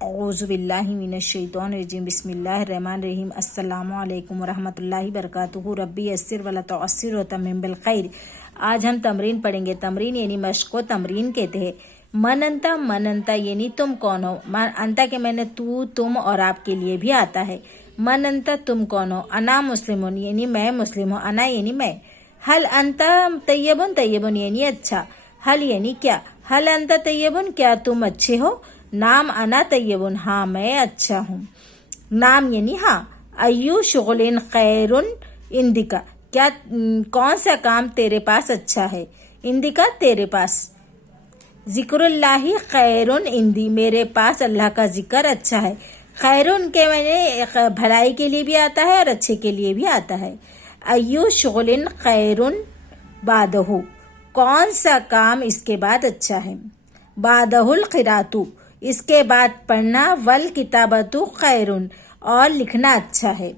اعوذ باللہ من الشیطان الرجیم بسم اللہ الرحمن الرحیم السلام علیکم ورحمۃ اللہ وبرکاتہ ربی یسر ولا تعسر وتمم بالخیر۔ آج ہم تمرین پڑھیں گے۔ تمرین یعنی مشق کو تمرین کہتے ہیں۔ من انتا، من انتا یعنی تم کون ہو۔ من انتا کے میں نے تو، تم اور آپ کے لیے بھی آتا ہے۔ من انتا تم کون ہو۔ انا مسلمون یعنی میں مسلم ہوں، انا یعنی میں۔ حل انتا طیبن، طیبن یعنی اچھا، حل یعنی کیا، حل انتا طیبن کیا تم اچھے ہو۔ نام انا طیبن ہاں میں اچھا ہوں، نام یعنی ہاں۔ ایو شغل خیر عندک کیا کون سا کام تیرے پاس اچھا ہے، عندک تیرے پاس۔ ذکر اللہ خیر عندی میرے پاس اللہ کا ذکر اچھا ہے۔ خیر کے میں نے بھلائی کے لیے بھی آتا ہے اور اچھے کے لیے بھی آتا ہے۔ ایو شغل خیر بعدہ کون سا کام اس کے بعد اچھا ہے۔ بعدہ القراۃ اس کے بعد پڑھنا، والکتابۃ خیر اور لکھنا اچھا ہے۔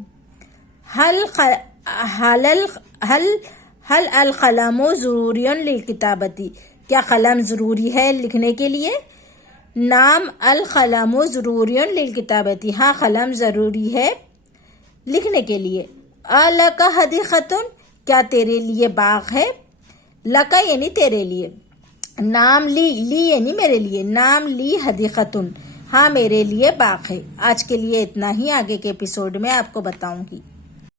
حل القلم ضروری للکتابۃ کیا قلم ضروری ہے لکھنے کے لیے۔ نام القلم ضروری للکتابۃ ہاں قلم ضروری ہے لکھنے کے لیے۔ لک حدیقۃ کیا تیرے لیے باغ ہے، لک یعنی تیرے لیے۔ نام لی، لی یعنی میرے لیے، نام لی حدیقۃ ہاں میرے لیے باغ ہے۔ آج کے لیے اتنا ہی، آگے کے ایپیسوڈ میں آپ کو بتاؤں گی۔